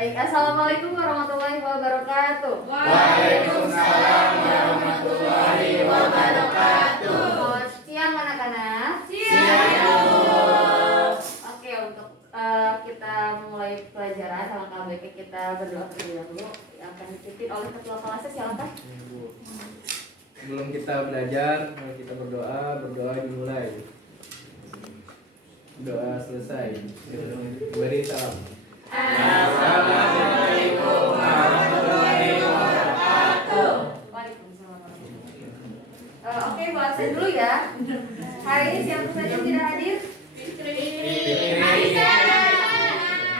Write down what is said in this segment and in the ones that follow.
Baik, assalamualaikum warahmatullahi wabarakatuh. Waalaikumsalam warahmatullahi wabarakatuh. Selamat siang anak-anak. Siang. Oke, untuk kita mulai pelajaran alangkah baiknya kita berdoa terlebih dahulu. Yang akan dipimpin oleh ketua kelasnya silakan. Sebelum kita belajar, kita berdoa dimulai. Doa selesai. Beri salam. Assalamualaikum warahmatullahi wabarakatuh. Waalaikumsalam warahmatullahi wabarakatuh. Oke, bahasa dulu ya. Hari ini siapa saja yang tidak hadir? Marisa.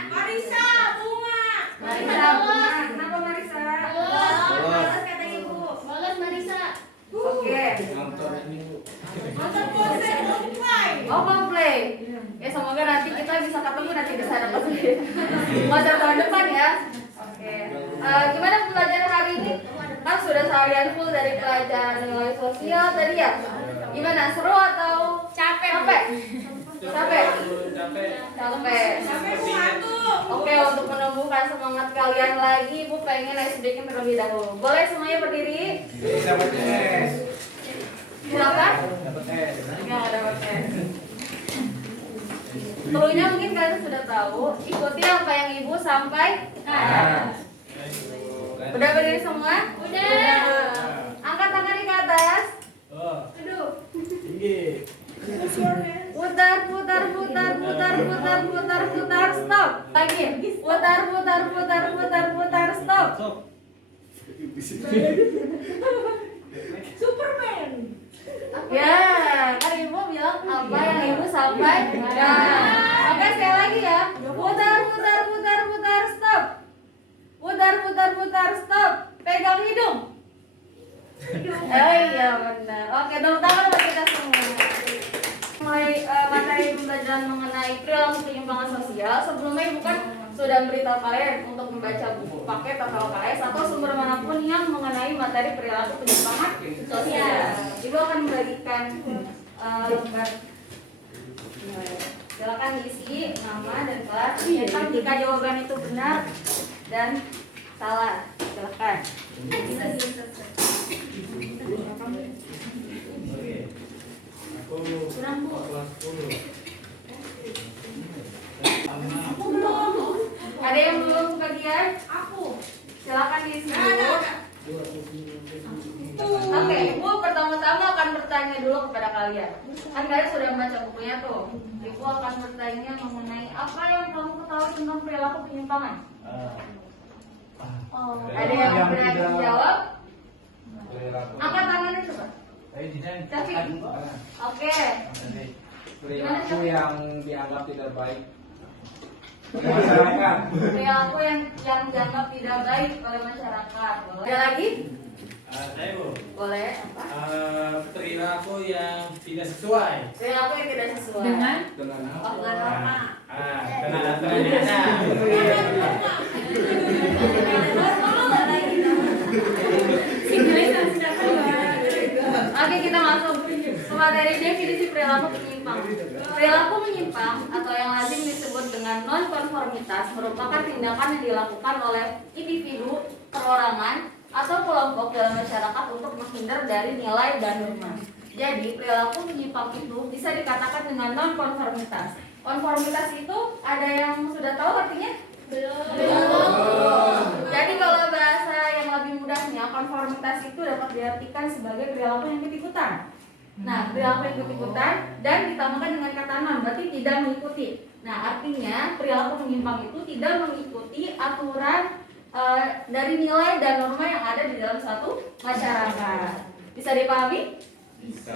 Marisa Bunga. Kenapa Marisa? Balas kata ibu. Balas Marisa. Oke. Nonton ini Bu. Oh, komplain. Ya semoga nanti kita bisa ketemu nanti di sana pas masa tahun depan ya. Oke. Gimana pelajaran hari ini? Kan sudah seharian full dari pelajaran nilai sosial tadi ya. Gimana? Seru atau capek? Capek. Oke, untuk menumbuhkan semangat kalian lagi, Ibu pengen sedikit terlebih dahulu. Boleh semuanya berdiri? Dapat S. Silakan. Dapat S. Enggak dapat S. Dulunya mungkin kalian sudah tahu. Ikuti apa yang Ibu sampaikan. Udah berdiri semua? Udah. Angkat tangan ke atas. Aduh. Tinggi. Putar, stop. Lagi. Putar, stop. Superman. Ya, kan Ibu bilang apa yang Ibu sampaikan. Oke, sekali lagi ya. Putar, stop. Putar, stop. Pegang hidung. Oh iya benar. Oke, tepuk tangan buat kita semua. Mulai materi pembelajaran mengenai perilaku penyimpangan sosial. Sebelumnya Ibu kan sudah memberitahu kalian untuk membaca buku paket atau KS atau sumber manapun yang mengenai materi perilaku penyimpangan sosial. Ibu akan membagikan lembar. Silakan diisi nama dan kelas. Cetak jika jawaban itu benar dan salah. Silakan. Kurang Bu. Kelas 10. Aku belum. Ada yang belum kebagian? Aku. Silakan diisi dulu. Oke, Ibu pertama-tama akan bertanya dulu kepada kalian. Kan kalian sudah membaca bukunya tuh. Ibu akan bertanya mengenai apa yang kamu ketahui tentang perilaku penyimpangan. Ada yang berani menjawab? Angkat tangannya coba. Tapi, oke. Perilaku yang dianggap tidak baik masyarakat. Perilaku yang dianggap tidak baik oleh masyarakat. Ada lagi? Saya Bu. Boleh. Apa? Perilaku yang tidak sesuai. Perilaku yang tidak sesuai. Dengan Dengan apa? dengan norma. Karena aturannya ada. Oke, kita masuk ke materi definisi perilaku penyimpang. Perilaku menyimpang atau yang lazim disebut dengan nonkonformitas merupakan tindakan yang dilakukan oleh individu, perorangan, atau kelompok dalam masyarakat untuk menghindar dari nilai dan norma. Jadi, perilaku menyimpang itu bisa dikatakan dengan nonkonformitas. Konformitas itu ada yang sudah tahu artinya? Belum. Jadi kalau bahasa yang lebih mudahnya, konformitas itu dapat diartikan sebagai perilaku yang ikut-ikutan. Nah, perilaku yang ikut-ikutan dan ditambahkan dengan kata non, berarti tidak mengikuti. Nah, artinya perilaku menyimpang itu tidak mengikuti aturan dari nilai dan norma yang ada di dalam suatu masyarakat. Bisa dipahami? Bisa.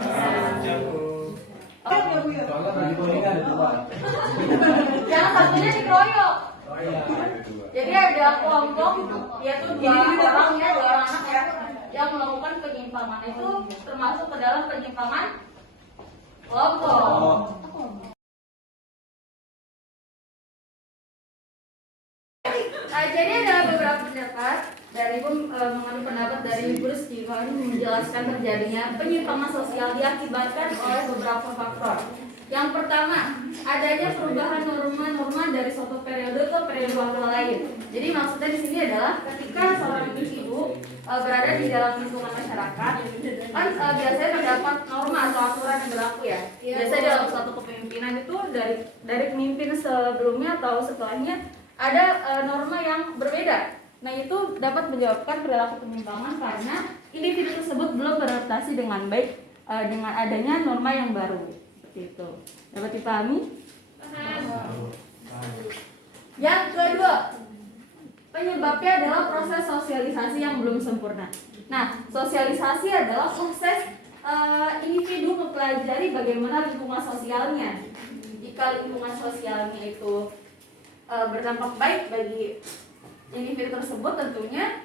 Yang satunya dikeroyok. Oh iya. Jadi ada kelompok, yaitu dua orang anak ya, yang melakukan penyimpangan itu termasuk ke dalam penyimpangan kelompok. Jadi ada beberapa pendapat dari mengambil pendapat dari Bruce Stevens menjelaskan terjadinya penyimpangan sosial diakibatkan oleh beberapa faktor. Yang pertama, adanya perubahan norma-norma dari suatu periode ke periode waktu lain. Jadi maksudnya di sini adalah ketika seorang individu berada di dalam lingkungan masyarakat, kan biasanya terdapat norma atau aturan yang berlaku ya. Biasanya dalam suatu kepemimpinan itu dari pemimpin sebelumnya atau setelahnya ada norma yang berbeda. Nah itu dapat menyebabkan perilaku penyimpangan karena individu tersebut belum beradaptasi dengan baik dengan adanya norma yang baru. Seperti itu. Dapat dipahami? Yang kedua, penyebabnya adalah proses sosialisasi yang belum sempurna. Nah, sosialisasi adalah proses individu mempelajari bagaimana lingkungan sosialnya. Jika lingkungan sosialnya itu berdampak baik bagi individu tersebut, tentunya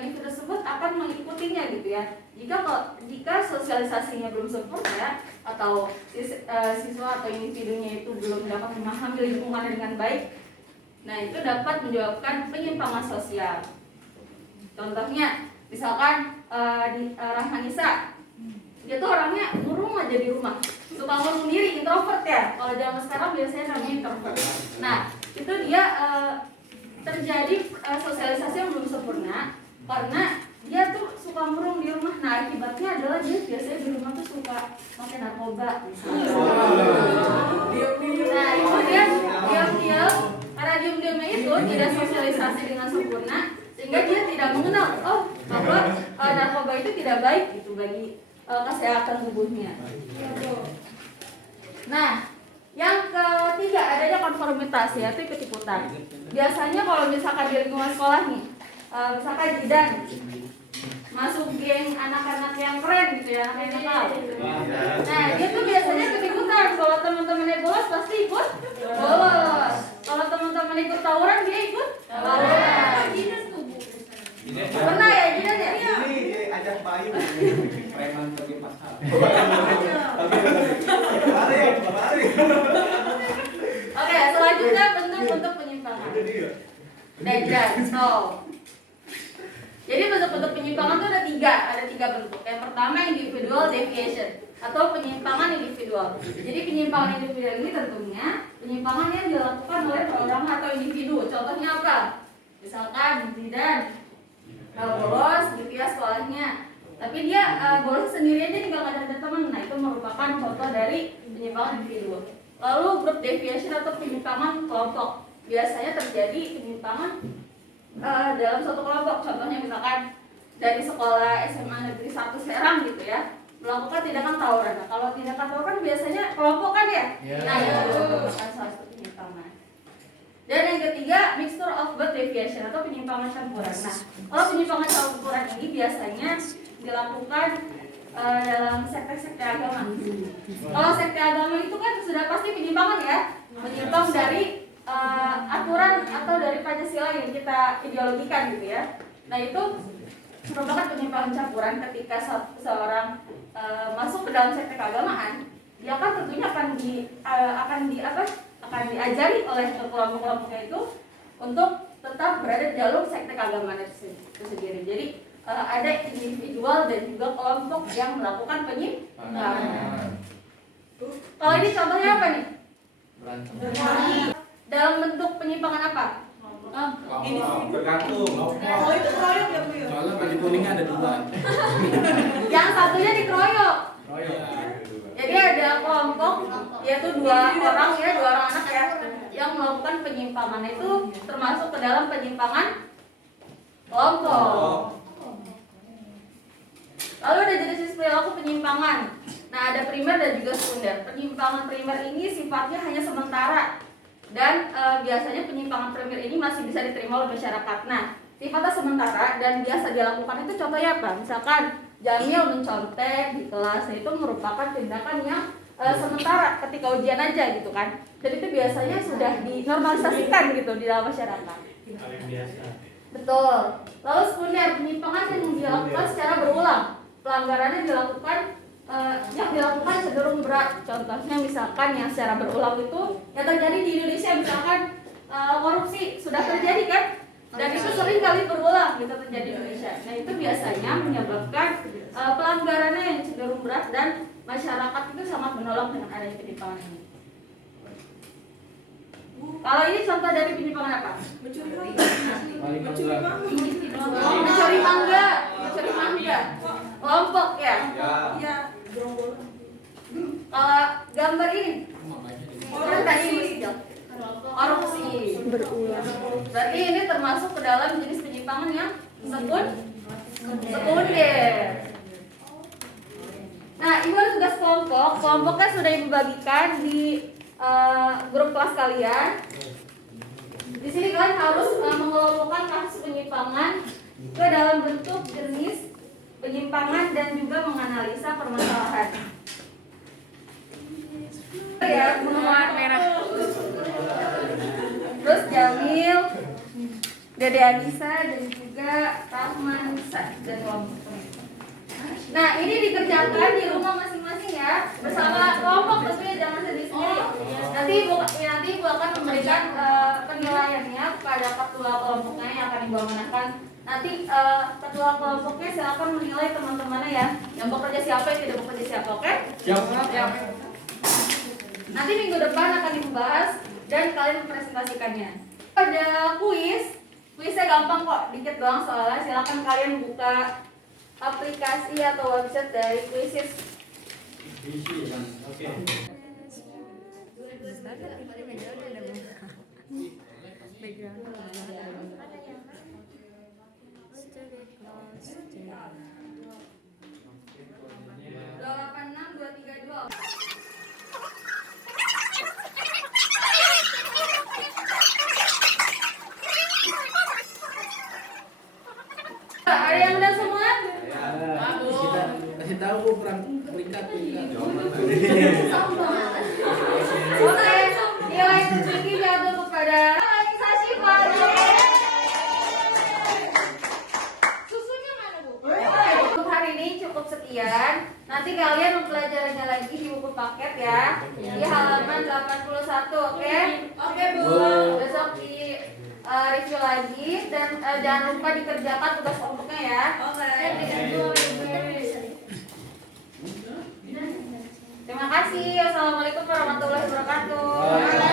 individu tersebut akan mengikutinya gitu ya. Jika sosialisasinya belum sempurna atau siswa atau individunya itu belum dapat memahami lingkungan dengan baik, nah itu dapat menyebabkan penyimpangan sosial. Contohnya, misalkan di Rahmanisa, dia tuh orangnya murung aja di rumah, suka ngurung diri, introvert ya. Kalau zaman sekarang biasanya namanya introvert. Nah, itu dia terjadi sosialisasi yang belum sempurna karena dia tuh suka murung di rumah. Nah, akibatnya adalah dia biasanya di rumah tuh suka pakai narkoba misalnya. Nah, itu dia diam-diam, karena diam-diamnya itu tidak sosialisasi dengan sempurna sehingga dia tidak mengenal bahwa narkoba itu tidak baik gitu bagi kesehatan tubuhnya. Nah, yang ketiga adanya konformitas, yaitu ikut-ikutan. Biasanya kalau misalkan di lingkungan sekolah nih, misalkan Jidan masuk geng anak-anak yang keren gitu ya, anak yang nakal. Nah, dia tuh biasanya ikut-ikutan. Kalau teman-temannya bolos pasti ikut bolos. Kalau teman-teman ikut tawuran dia ikut tawuran. Pernah ya Jidan ya? Ini ajak Bayu. Preman pergi pasar. Mari. Oke, selanjutnya bentuk-bentuk penyimpangan. Dan stop. Jadi bentuk-bentuk penyimpangan itu ada tiga bentuk. Yang pertama individual deviation atau penyimpangan individual. Jadi penyimpangan individual ini tentunya penyimpangan yang dilakukan oleh perorangan atau individu. Contohnya apa? Misalkan Zidan bolos gitu ya sekolahnya, tapi dia bolos sendiri aja nih, gak ada teman. Nah itu merupakan contoh dari penyimpangan individu. Lalu group deviation atau penyimpangan kelompok. Biasanya terjadi penyimpangan dalam suatu kelompok. Contohnya misalkan dari sekolah SMA Negeri 1 Serang gitu ya, melakukan tindakan tawuran. Nah, kalau tindakan tawuran biasanya kelompok kan ya? Nah itu merupakan salah satu penyimpangan. Dan yang ketiga, mixture of both deviation atau penyimpangan campuran. Nah, kalau penyimpangan campuran ini biasanya dilakukan dalam sekte-sekte agama. Kalau sekte agama itu kan sudah pasti penyimpangan ya, menyimpang dari aturan atau dari Pancasila yang kita ideologikan gitu ya. Nah itu merupakan penyimpangan campuran ketika seorang masuk ke dalam sekte keagamaan, dia kan tentunya akan diajari oleh kelompok-kelompoknya itu untuk tetap berada di jalur sekte keagamaan itu sendiri. Jadi ada individual dan juga kelompok yang melakukan penyimpangan. Kalau ini contohnya apa nih? Dalam bentuk penyimpangan apa? Bergantung. Oh itu proyek ya Bu ya? Soalnya baju kuningnya ada dua. Yang satunya dikeroyok. Jadi ada kelompok, yaitu dua orang anak ya, yang melakukan penyimpangan itu termasuk ke dalam penyimpangan kelompok. Lalu ada jenis perilaku penyimpangan. Nah ada primer dan juga sekunder. Penyimpangan primer ini sifatnya hanya sementara dan biasanya penyimpangan primer ini masih bisa diterima oleh masyarakat. Nah sifatnya sementara dan biasa dilakukan itu contohnya apa? Misalkan Jamil mencontek di kelas, itu merupakan tindakan yang sementara ketika ujian aja gitu kan. Jadi itu biasanya sudah dinormalisasikan gitu di dalam masyarakat. Biasa. Betul. Lalu sekunder, penyimpangan yang dilakukan secara berulang. Pelanggarannya yang dilakukan cenderung berat. Contohnya misalkan yang secara berulang itu yang terjadi di Indonesia, misalkan korupsi sudah terjadi kan? Dan itu sering kali berulang gitu terjadi di Indonesia. Nah itu biasanya menyebabkan pelanggarannya yang cenderung berat dan masyarakat itu sangat menolak dengan adanya penyimpangan ini. Kalau ini contoh dari penyimpangan apa? Mencuri Mencuri mangga. Kelompok ya. Ya. Iya. Kalau gambar ini, kan tadi korupsi. Berarti ini termasuk ke dalam jenis penyimpangan yang sekunder. Nah, ibu ada tugas kelompok. Kelompoknya sudah ibu bagikan di grup kelas kalian. Di sini kalian harus mengelompokkan kasus penyimpangan ke dalam bentuk jenis penyimpangan dan juga menganalisa permasalahan. Ya, mengenai merah. Terus Jamil, Dede Anissa dan juga Rahman Nisa dan kelompoknya. Nah, ini dikerjakan di rumah masing-masing ya, bersama kelompok tentunya, jangan sendiri-sendiri. Nanti ibu akan memberikan penilaiannya kepada ketua kelompoknya yang akan ibu amanahkan. Nanti ketua kelompoknya silakan menilai teman-temannya ya, yang bekerja siapa, yang tidak bekerja siapa, oke? Siap. Nanti minggu depan akan dibahas dan kalian mempresentasikannya. Ada kuisnya gampang kok, dikit doang soalnya. Silakan kalian buka aplikasi atau website dari Quizzes. Oke. Ada yang udah semua? Kasih tahu gua peringkat. Oke, nilai tertinggi jatuh kepada organisasi Fadil. Susunya mana bu? Untuk hari ini cukup sekian. Nanti kalian mempelajarinya lagi di buku paket ya, di halaman 81, oke? Oke bu. Besok di review lagi dan jangan lupa dikerjakan tugas kelompoknya ya. Oke. Terima kasih. Wassalamualaikum warahmatullahi wabarakatuh.